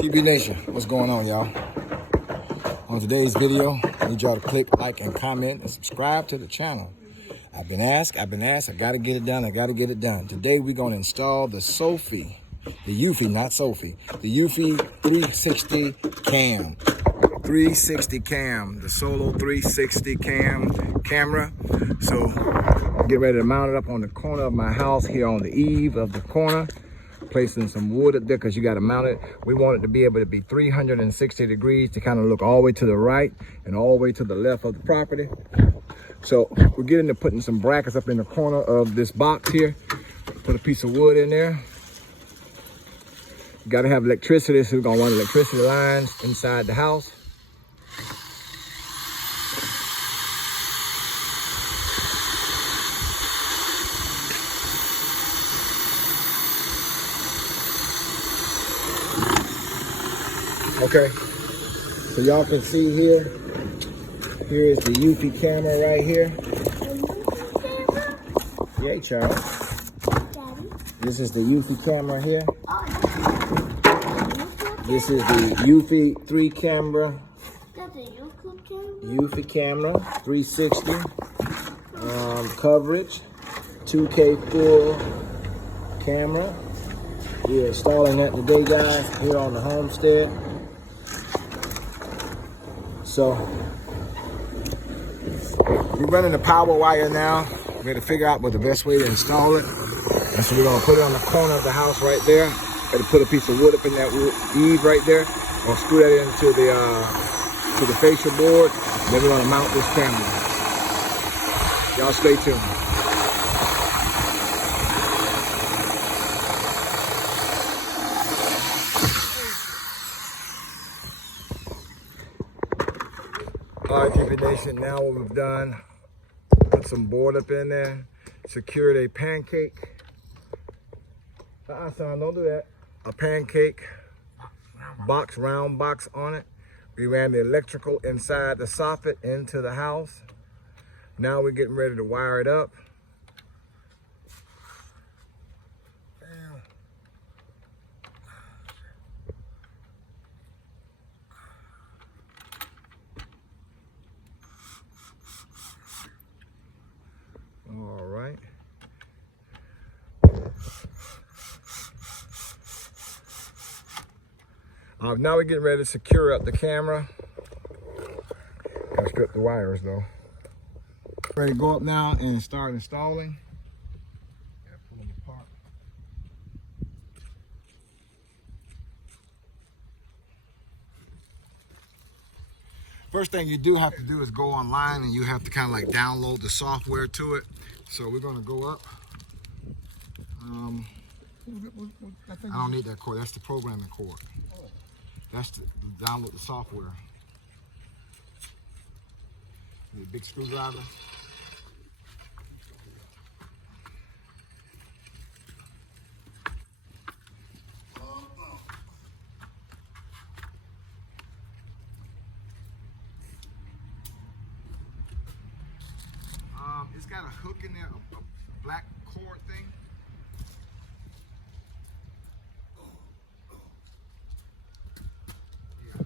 TV Nation, what's going on, y'all? On today's video, I need y'all to click like and comment and subscribe to the channel. I've been asked, I gotta get it done. Today we're gonna install the Eufy, not Sophie, the Eufy 360 cam. 360 cam, the solo 360 camera. So get ready to mount it up on the corner of my house here on the eve of the corner. Placing some wood up there because you got to mount it. We want it to be able to be 360 degrees to kind of look all the way to the right and all the way to the left of the property. So we're getting to putting some brackets up in the corner of this box here. Put a piece of wood in there. You got to have electricity, so we're going to run electricity lines inside the house. Okay, so y'all can see here is the Eufy camera right here. Yeah, Charles. This is the Eufy camera here. This is the Eufy 3 camera. Eufy camera, 360 coverage, 2K full camera. We're installing that today, guys, here on the homestead. So we're running the power wire now. We're going to figure out what the best way to install it. And so we're going to put it on the corner of the house right there. Got to put a piece of wood up in that eave right there. We'll screw that into the facial board. Then we're going to mount this camera. Y'all stay tuned. All right, TV Nation, now what we've done, put some board up in there, secured a pancake. Son, don't do that. A pancake box, round box on it. We ran the electrical inside the soffit into the house. Now we're getting ready to wire it up. All right. Now we're getting ready to secure up the camera. Gotta strip the wires though. Ready to go up now and start installing. Gotta pull them apart. First thing you do have to do is go online and you have to kind of like download the software to it. So we're gonna go up. I don't need that cord, that's the programming cord. That's to download the software. Need a big screwdriver. It's got a hook in there, a black cord thing. Yeah.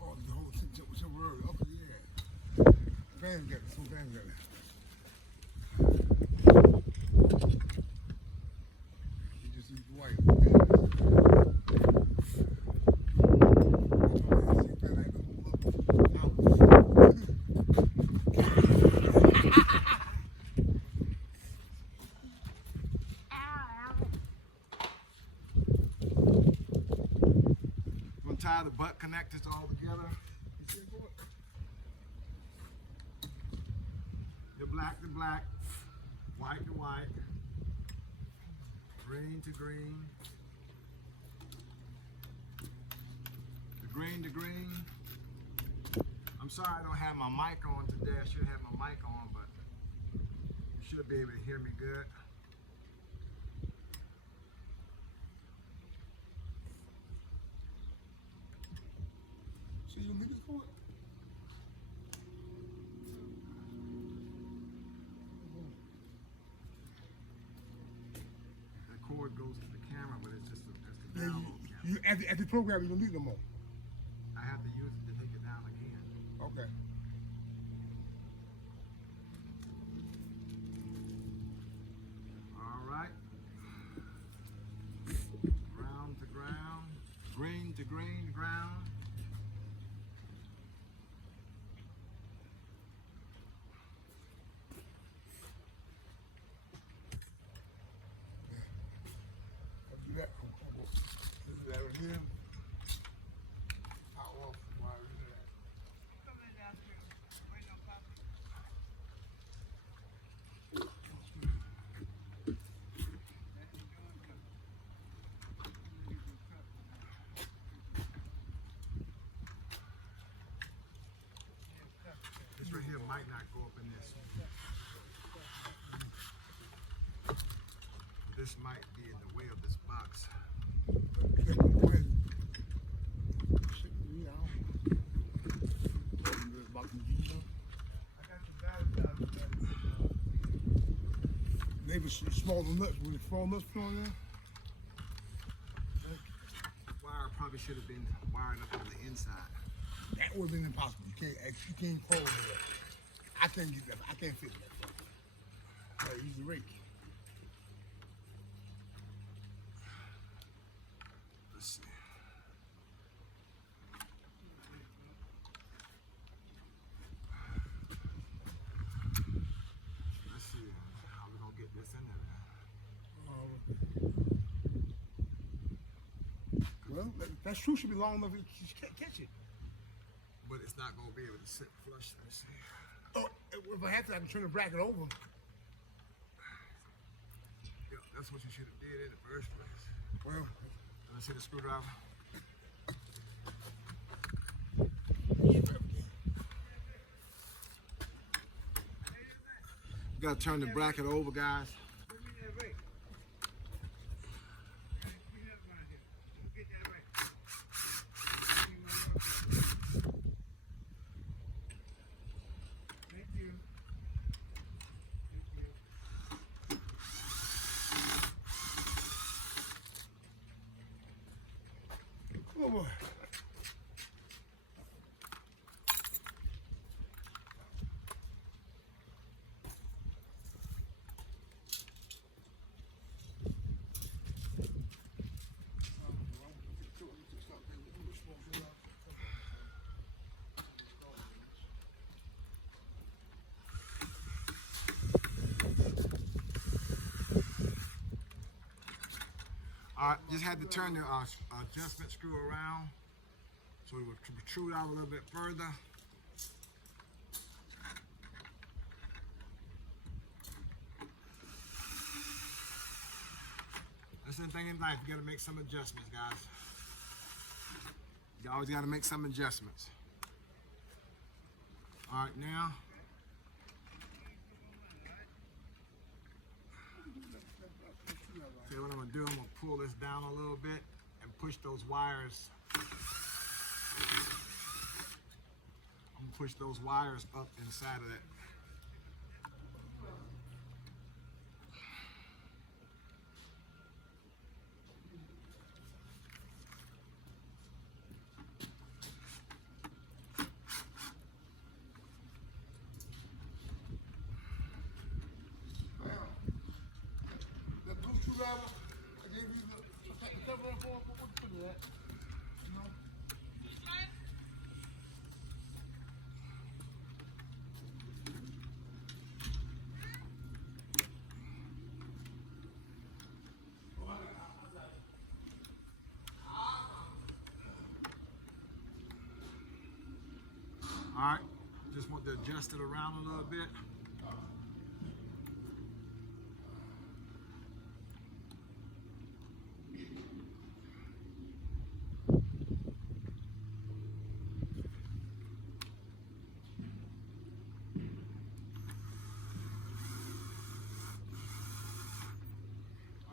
Oh, the whole thing was so early. Okay, yeah. Fans got it. Some fans got it. You just use the wire. Tie the butt connectors all together. The black to black, white to white, green to green, the green to green. I'm sorry I don't have my mic on today. I should have my mic on, but you should be able to hear me good. So you need this cord? At the program, you don't need no more. I have to use it to take it down again. Okay. All right. Ground to ground, green to green ground. Do that. Do that right here. Power off while we do that. Coming down here. Waiting on Papa. This right here might not go up in this. This might be in the way of this box. Maybe smaller nuts, when it's small nuts on there. Wire probably should have been wired up on the inside. That would have been impossible. You can't crawl over that. I can't get that. I can't fit that. I use the rake. Let's see. Let's see how we're gonna get this in there. Well, that shoe should be long enough to just catch it. But it's not gonna be able to sit flush. Let me see. Oh, if I have to, I can turn the bracket over. Yeah, that's what you should have did in the first place. Well, Let's see the screwdriver. You gotta turn the bracket over, guys. Bring me that rake. Bring that right here. Get that rake. Thank you. oh boy. All right, just had to turn the adjustment screw around so it would protrude out a little bit further. That's the thing in life, you gotta make some adjustments, guys. You always gotta make some adjustments. All right, now. Okay, what I'm gonna do, I'm gonna pull this down a little bit and push those wires. I'm gonna push those wires up inside of that. That blue screwdriver, I gave you the cover on for what you put in that. You know? All right, just want to adjust it around a little bit.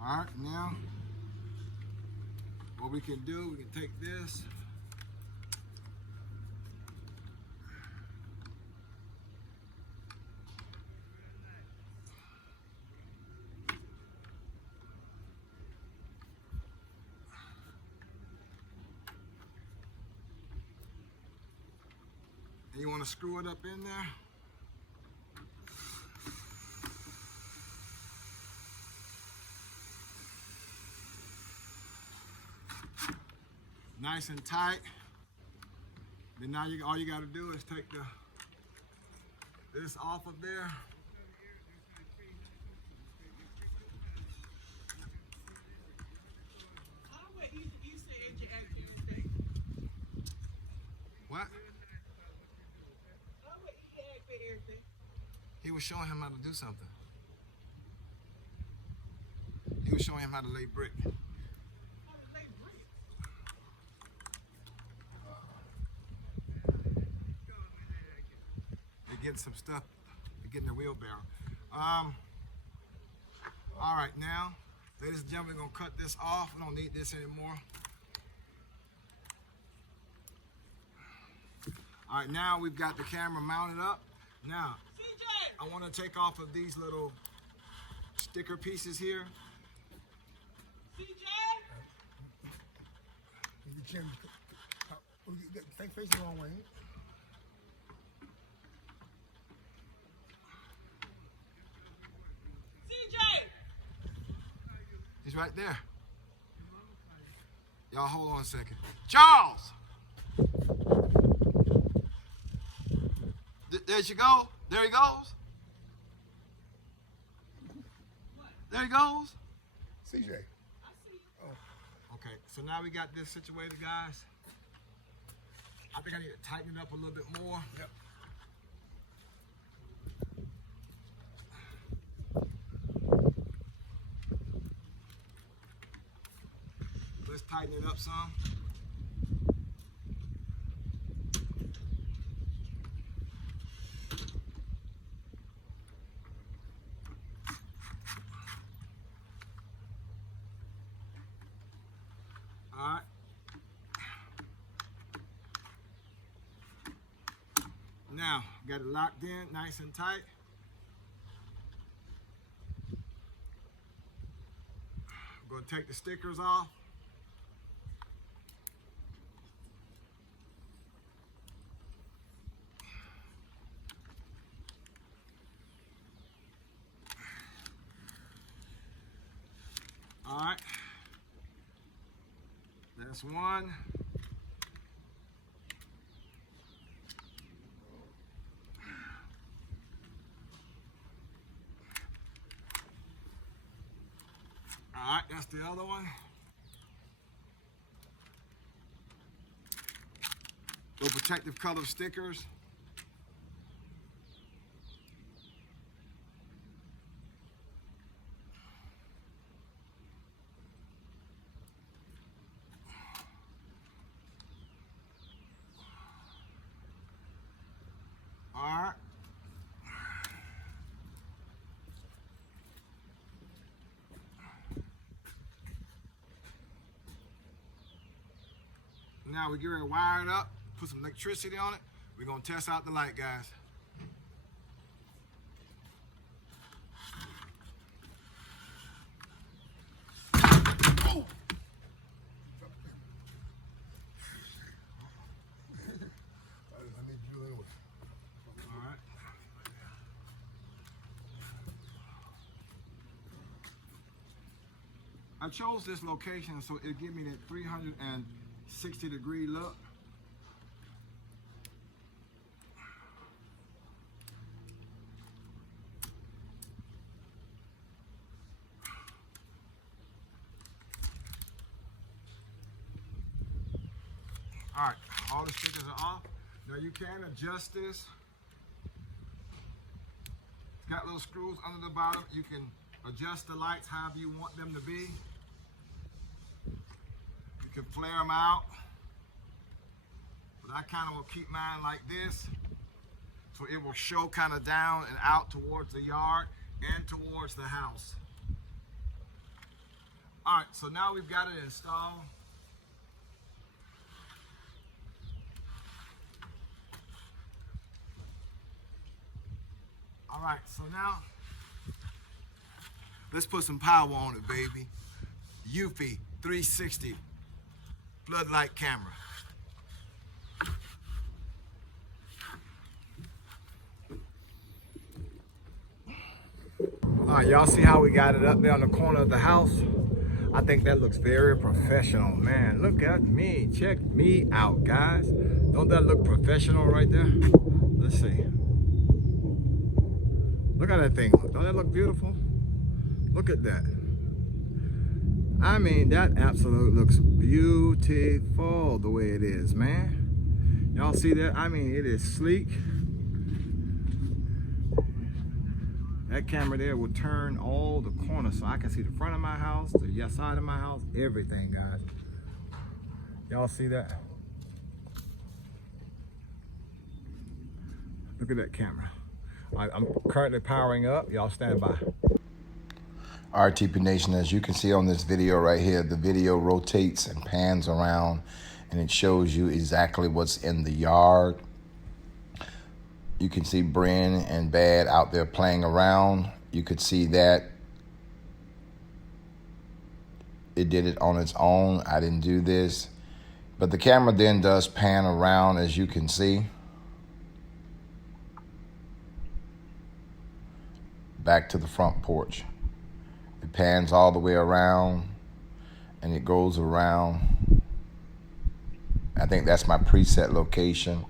All right, now what we can do, we can take this. And you want to screw it up in there. Nice and tight. Then now all you got to do is take this off of there. What? He was showing him how to do something. He was showing him how to lay brick. They're getting some stuff. They're getting the wheelbarrow. All right, now, ladies and gentlemen, we're gonna cut this off. We don't need this anymore. All right, now we've got the camera mounted up. Now, I want to take off of these little sticker pieces here. You can face the wrong way. He's right there. Y'all hold on a second. Charles! There you go. There he goes. There he goes. CJ. Okay, so now we got this situated, guys. I think I need to tighten it up a little bit more. Yep. Let's tighten it up some. All right. Now, got it locked in, nice and tight. I'm going to take the stickers off. All right. That's one. All right, that's the other one. Those protective color stickers. All right. Now we get ready to wire it up, put some electricity on it. We're gonna test out the light, guys. Oh! I need you anyway. All right. I chose this location so it give me that 360-degree look. All right, all the stickers are off. Now you can adjust this. It's got little screws under the bottom. You can adjust the lights however you want them to be. You can flare them out. But I kind of will keep mine like this. So it will show kind of down and out towards the yard and towards the house. All right, so now we've got it installed. All right, so now let's put some power on it, baby. Eufy 360 Floodlight Camera. Y'all see how we got it up there on the corner of the house? I think that looks very professional, man. Look at me. Check me out, guys. Don't that look professional right there? Let's see. Look at that thing. Don't that look beautiful? Look at that. I mean, that absolutely looks beautiful the way it is, man. Y'all see that? I mean, it is sleek. That camera there will turn all the corners so I can see the front of my house, the side of my house, everything, guys. Y'all see that? Look at that camera. I'm currently powering up. Y'all stand by. RTP Nation, as you can see on this video right here, the video rotates and pans around and it shows you exactly what's in the yard. You can see Bryn and Bad out there playing around. You could see that it did it on its own. I didn't do this. But the camera then does pan around, as you can see. Back to the front porch. It pans all the way around and it goes around. I think that's my preset location.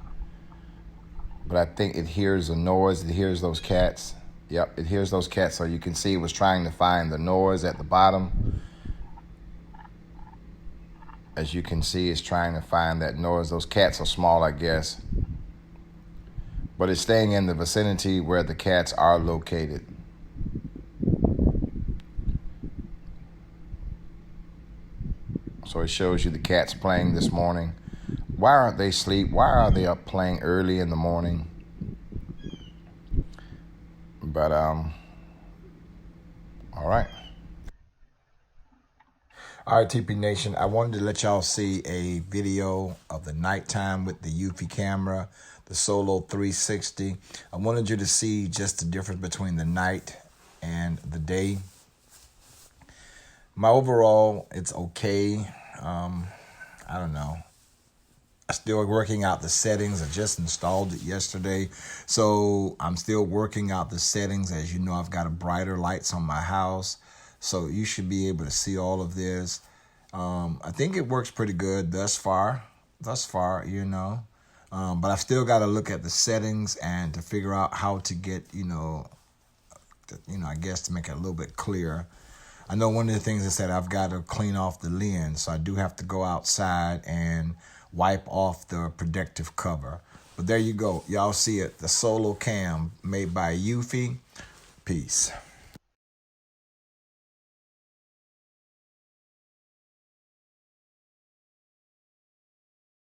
But I think it hears the noise. It hears those cats. Yep, it hears those cats. So you can see it was trying to find the noise at the bottom. As you can see, it's trying to find that noise. Those cats are small, I guess. But it's staying in the vicinity where the cats are located. So it shows you the cats playing this morning. Why aren't they asleep? Why are they up playing early in the morning? But, all right. All right, TP Nation, I wanted to let y'all see a video of the nighttime with the Eufy camera, the Solo 360. I wanted you to see just the difference between the night and the day. My overall, it's okay. I don't know. I'm still working out the settings. I just installed it yesterday. So I'm still working out the settings. As you know, I've got a brighter lights on my house. So you should be able to see all of this. I think it works pretty good thus far, you know. But I've still got to look at the settings and to figure out how to get, I guess to make it a little bit clearer. I know one of the things I said, I've got to clean off the lens. So I do have to go outside and wipe off the protective cover. But there you go. Y'all see it. The Solo Cam made by Eufy. Peace.